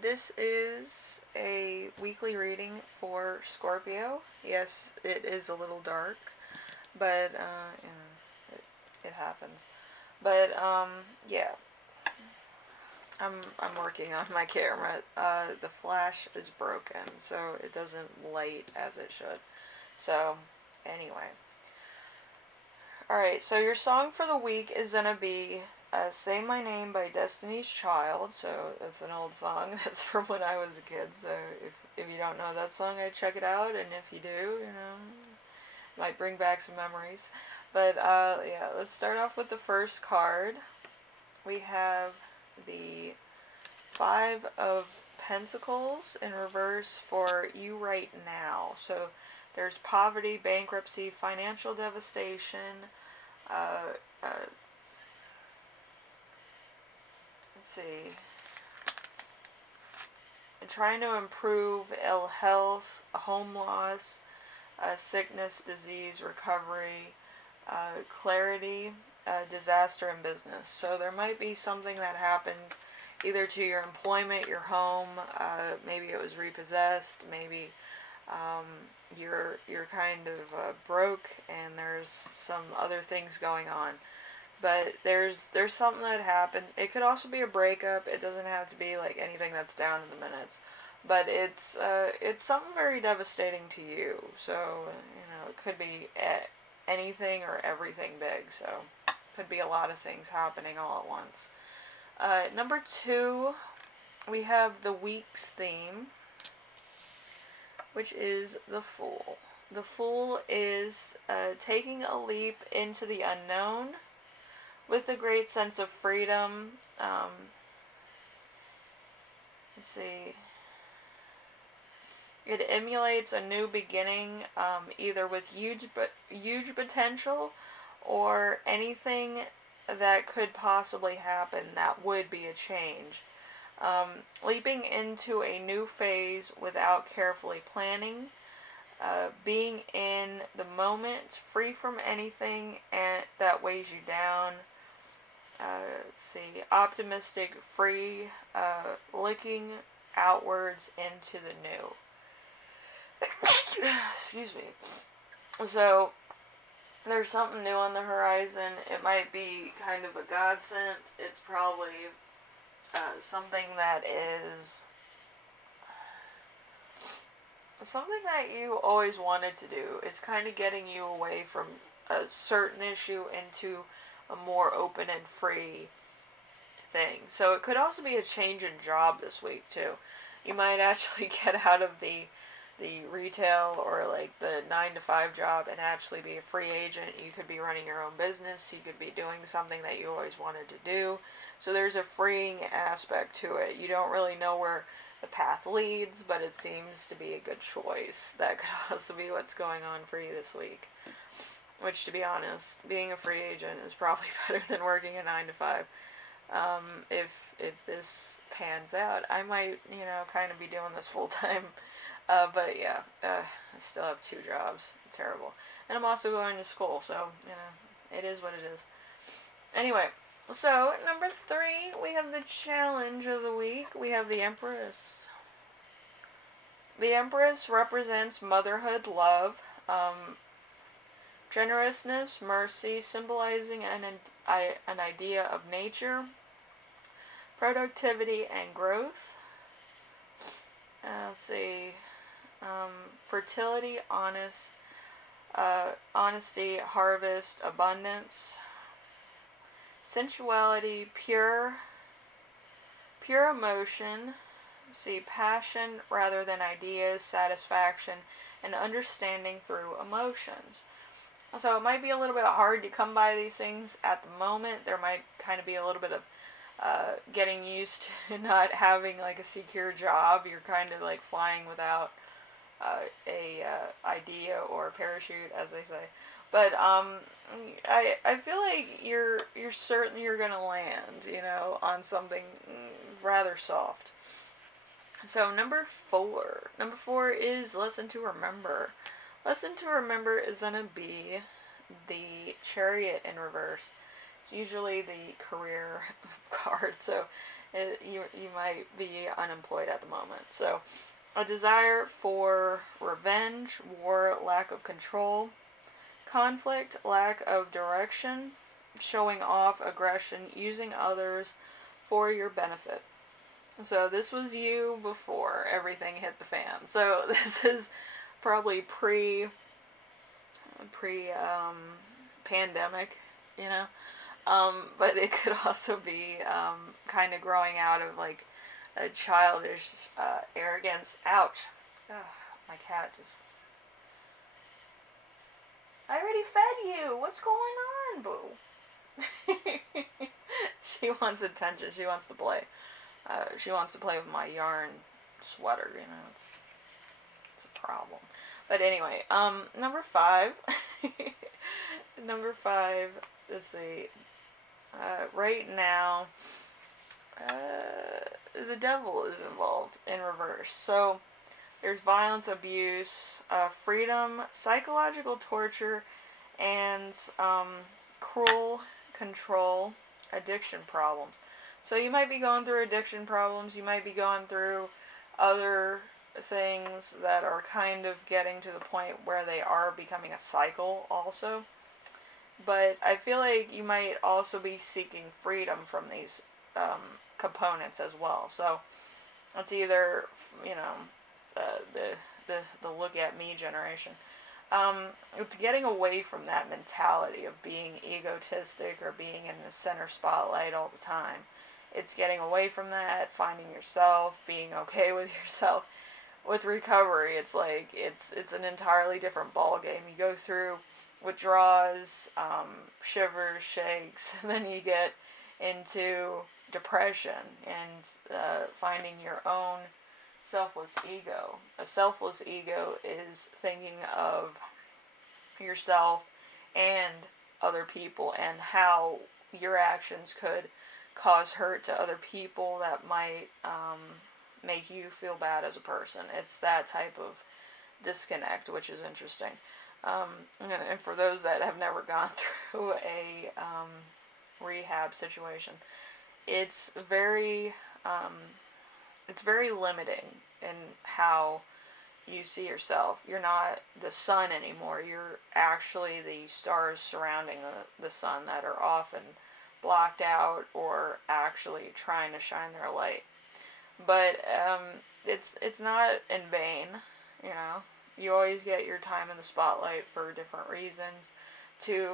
This is a weekly reading for Scorpio. Yes, it is a little dark, but it happens. But yeah, I'm working on my camera. The flash is broken, so it doesn't light as it should. So anyway, all right. So your song for the week is gonna be "Say My Name" by Destiny's Child. So that's an old song. That's from when I was a kid. So if you don't know that song, I'd check it out. And if you do, might bring back some memories. But yeah, let's start off with the first card. We have the Five of Pentacles in reverse for you right now. So there's poverty, bankruptcy, financial devastation. Uh, uh, let's see. And trying to improve ill health, home loss, sickness, disease, recovery, clarity, disaster in business. So there might be something that happened either to your employment, your home, maybe it was repossessed, maybe um, you're kind of broke and there's some other things going on. But there's something that happened. It could also be a breakup. It doesn't have to be like anything that's down in the minutes. But it's something very devastating to you. So it could be anything or everything big. So could be a lot of things happening all at once. Number 2, we have the week's theme, which is the Fool. The Fool is taking a leap into the unknown with a great sense of freedom. Let's see. It emulates a new beginning, either with huge potential or anything that could possibly happen that would be a change. Leaping into a new phase without carefully planning, being in the moment, free from anything that weighs you down. Let's see, optimistic, free, looking outwards into the new. Excuse me. So, there's something new on the horizon. It might be kind of a godsend. It's probably something that is something that you always wanted to do. It's kind of getting you away from a certain issue into a more open and free thing. So it could also be a change in job this week too. You might actually get out of the retail or like the 9 to 5 job and actually be a free agent. You could be running your own business. You could be doing something that you always wanted to do. So there's a freeing aspect to it. You don't really know where the path leads, but it seems to be a good choice. That could also be what's going on for you this week. Which, to be honest, being a free agent is probably better than working a 9 to 5. If this pans out, I might kind of be doing this full time. But yeah, I still have 2 jobs. Terrible. And I'm also going to school, so it is what it is. Anyway, so number 3, we have the challenge of the week. We have the Empress. The Empress represents motherhood, love, generousness, mercy, symbolizing an idea of nature, productivity, and growth. Let's see. Fertility, honesty, harvest, abundance, sensuality, pure emotion. See, passion rather than ideas, satisfaction, and understanding through emotions. So it might be a little bit hard to come by these things at the moment. There might kind of be a little bit of getting used to not having like a secure job. You're kind of like flying without a idea or a parachute, as they say. But I feel like you're certain you're gonna land, on something rather soft. So number 4 is Lesson to Remember. Lesson to Remember is gonna be the Chariot in reverse. It's usually the career card, so You might be unemployed at the moment. So, a desire for revenge, war, lack of control, conflict, lack of direction, showing off, aggression, using others for your benefit. So this was you before everything hit the fan. So this is probably pre pandemic, you know. But it could also be kind of growing out of like a childish arrogance. Ouch. Ugh, my cat just. I already fed you. What's going on, boo? She wants attention. She wants to play. She wants to play with my yarn sweater. You know, it's a problem. But anyway, number 5. Number 5. Let's see. Right now, the devil is involved in reverse. So there's violence, abuse, freedom, psychological torture, and cruel control, addiction problems. So you might be going through addiction problems. You might be going through other things that are kind of getting to the point where they are becoming a cycle also. But I feel like you might also be seeking freedom from these components as well. So it's either, you know, the look at me generation. It's getting away from that mentality of being egotistic or being in the center spotlight all the time. It's getting away from that, finding yourself, being okay with yourself. With recovery, it's like it's an entirely different ball game. You go through withdrawals, shivers, shakes, and then you get into depression and finding your own selfless ego. A selfless ego is thinking of yourself and other people and how your actions could cause hurt to other people that might make you feel bad as a person. It's that type of disconnect, which is interesting. And for those that have never gone through a rehab situation, it's very limiting in how you see yourself. You're not the sun anymore. You're actually the stars surrounding the sun that are often blocked out or actually trying to shine their light. But it's not in vain, you know. You always get your time in the spotlight for different reasons to,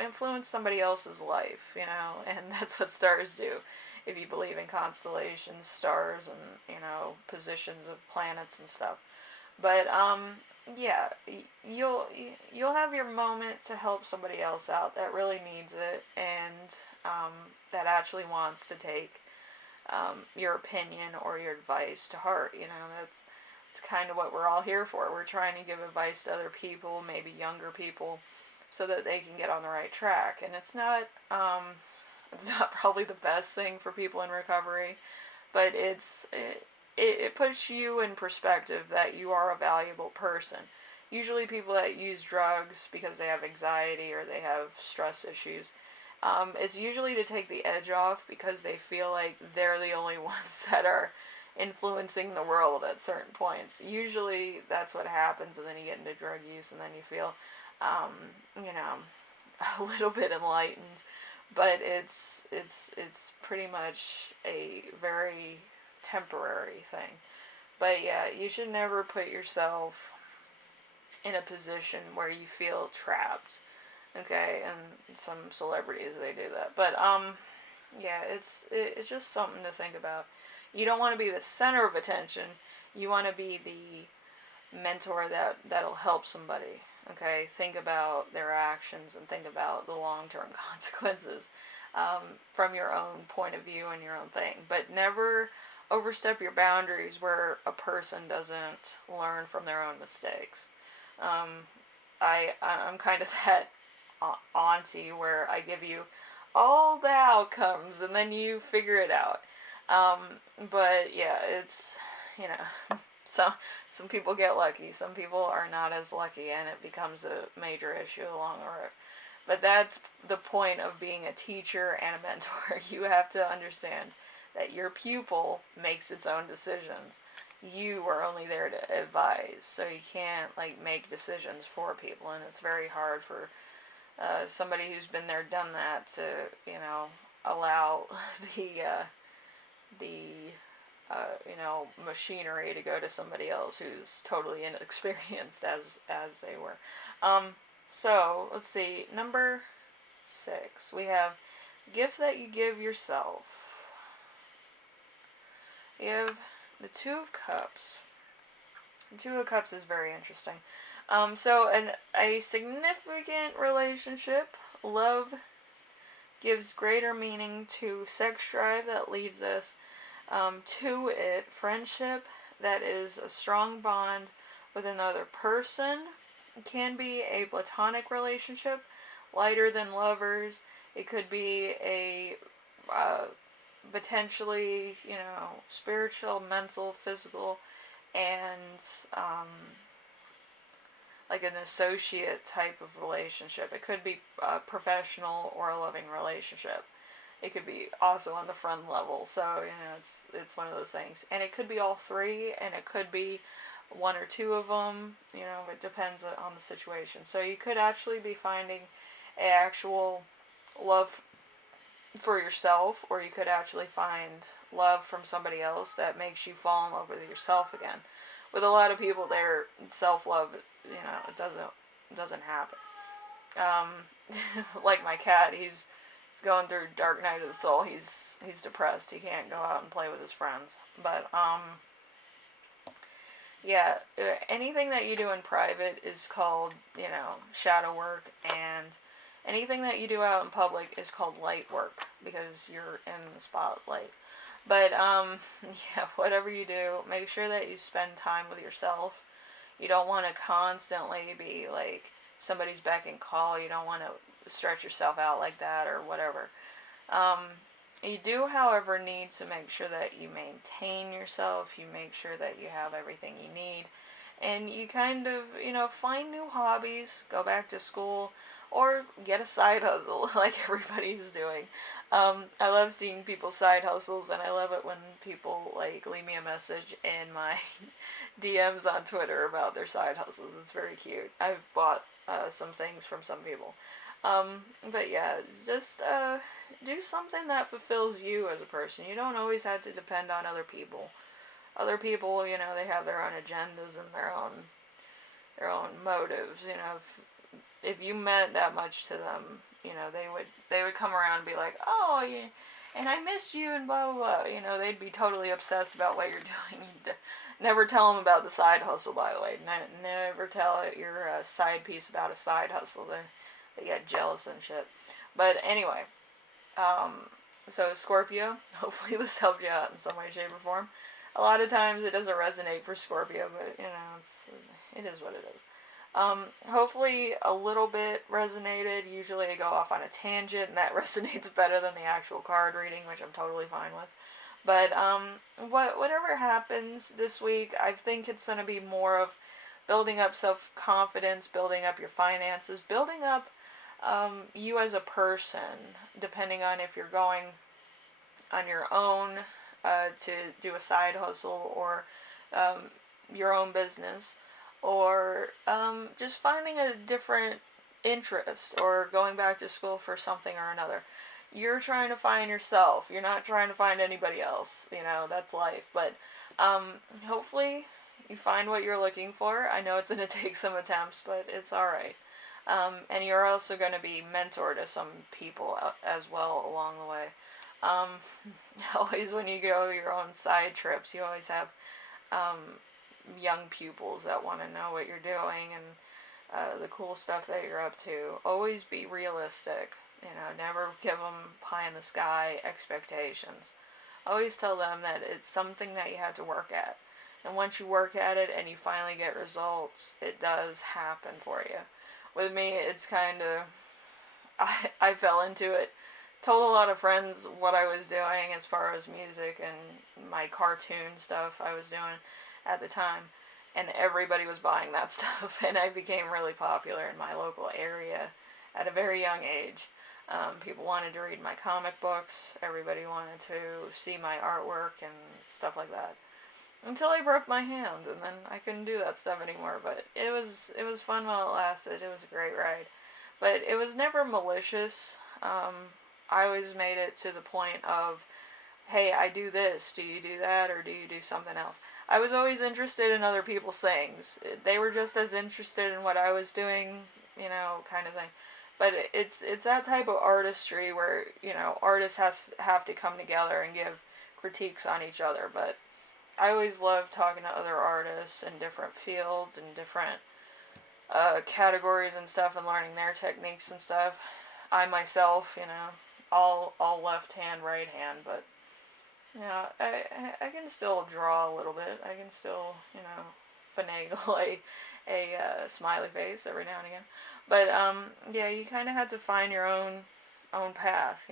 influence somebody else's life, you know, and that's what stars do. If you believe in constellations, stars, and, positions of planets and stuff. But, yeah, you'll have your moment to help somebody else out that really needs it and that actually wants to take your opinion or your advice to heart. It's kind of what we're all here for. We're trying to give advice to other people, maybe younger people, so that they can get on the right track. And it's not probably the best thing for people in recovery, but it puts you in perspective that you are a valuable person. Usually people that use drugs because they have anxiety or they have stress issues, it's usually to take the edge off because they feel like they're the only ones that are influencing the world at certain points. Usually that's what happens, and then you get into drug use and then you feel, a little bit enlightened. But it's pretty much a very temporary thing. But yeah, you should never put yourself in a position where you feel trapped. Okay, and some celebrities, they do that. But yeah, it's just something to think about. You don't want to be the center of attention. You want to be the mentor that'll help somebody. Okay, think about their actions and think about the long-term consequences from your own point of view and your own thing. But never overstep your boundaries where a person doesn't learn from their own mistakes. I'm kind of that auntie where I give you all the outcomes and then you figure it out. But yeah, it's, some people get lucky, some people are not as lucky, and it becomes a major issue along the road. But that's the point of being a teacher and a mentor. You have to understand that your pupil makes its own decisions. You are only there to advise, so you can't like make decisions for people, and it's very hard for somebody who's been there, done that, to allow the machinery to go to somebody else who's totally inexperienced as they were. So let's see, number 6, we have gift that you give yourself. You have the Two of Cups. The Two of Cups is very interesting. So a significant relationship, love, gives greater meaning to sex drive that leads us to it. Friendship, that is a strong bond with another person. It can be a platonic relationship, lighter than lovers. It could be a potentially, spiritual, mental, physical, and like an associate type of relationship. It could be professional or a loving relationship. It could be also on the friend level. So, it's one of those things. And it could be all three, and it could be one or two of them. It depends on the situation. So you could actually be finding an actual love for yourself, or you could actually find love from somebody else that makes you fall in love with yourself again. With a lot of people, their self-love, it doesn't happen. Like my cat, he's going through dark night of the soul. He's depressed. He can't go out and play with his friends. But yeah, anything that you do in private is called, shadow work, and anything that you do out in public is called light work, because you're in the spotlight. But yeah, whatever you do, make sure that you spend time with yourself. You don't want to constantly be like somebody's beck and call. You don't want to stretch yourself out like that or whatever. You do, however, need to make sure that you maintain yourself. You make sure that you have everything you need. And you kind of, find new hobbies, go back to school, or get a side hustle like everybody's doing. I love seeing people's side hustles, and I love it when people like leave me a message in my DMs on Twitter about their side hustles. It's very cute. I've bought some things from some people. But yeah, just do something that fulfills you as a person. You don't always have to depend on other people. Other people, they have their own agendas and their own motives. If you meant that much to them, they would come around and be like, oh, yeah, and I missed you and blah blah blah. They'd be totally obsessed about what you're doing. Never tell them about the side hustle, by the way. Never tell your side piece about a side hustle. They get jealous and shit. But anyway, so Scorpio, hopefully this helped you out in some way, shape, or form. A lot of times it doesn't resonate for Scorpio, but it is what it is. Hopefully a little bit resonated. Usually I go off on a tangent, and that resonates better than the actual card reading, which I'm totally fine with. But whatever happens this week, I think it's going to be more of building up self-confidence, building up your finances, building up you as a person, depending on if you're going on your own to do a side hustle, or your own business, or just finding a different interest, or going back to school for something or another. You're trying to find yourself. You're not trying to find anybody else. That's life. But hopefully you find what you're looking for. I know it's going to take some attempts, but it's alright. And you're also going to be mentor to some people as well along the way. Always when you go your own side trips, you always have young pupils that want to know what you're doing and the cool stuff that you're up to. Always be realistic. Never give them pie in the sky expectations. Always tell them that it's something that you have to work at. And once you work at it and you finally get results, it does happen for you. With me, it's kind of, I fell into it. Told a lot of friends what I was doing as far as music and my cartoon stuff I was doing at the time. And everybody was buying that stuff. And I became really popular in my local area at a very young age. People wanted to read my comic books. Everybody wanted to see my artwork and stuff like that. Until I broke my hand, and then I couldn't do that stuff anymore. But it was fun while it lasted. It was a great ride. But it was never malicious. I always made it to the point of, hey, I do this. Do you do that, or do you do something else? I was always interested in other people's things. They were just as interested in what I was doing, kind of thing. But it's that type of artistry where, artists have to come together and give critiques on each other. But I always love talking to other artists in different fields and different categories and stuff, and learning their techniques and stuff. I myself, all left hand, right hand, but I can still draw a little bit. I can still, finagle a smiley face every now and again. But yeah, you kind of had to find your own path,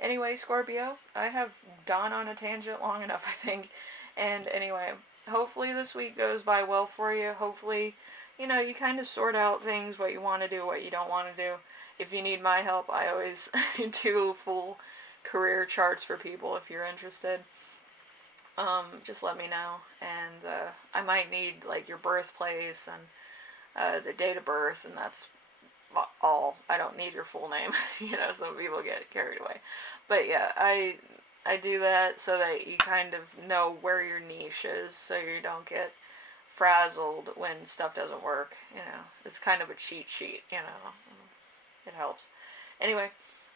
Anyway, Scorpio, I have gone on a tangent long enough, I think. And anyway, hopefully this week goes by well for you. Hopefully, you kind of sort out things, what you want to do, what you don't want to do. If you need my help, I always do full career charts for people if you're interested. Just let me know. And I might need, like, your birthplace and the date of birth, and that's all. I don't need your full name. Some people get carried away. But yeah, I do that so that you kind of know where your niche is, so you don't get frazzled when stuff doesn't work. It's kind of a cheat sheet. It helps. Anyway,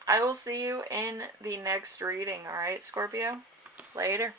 I will see you in the next reading. All right, Scorpio? Later.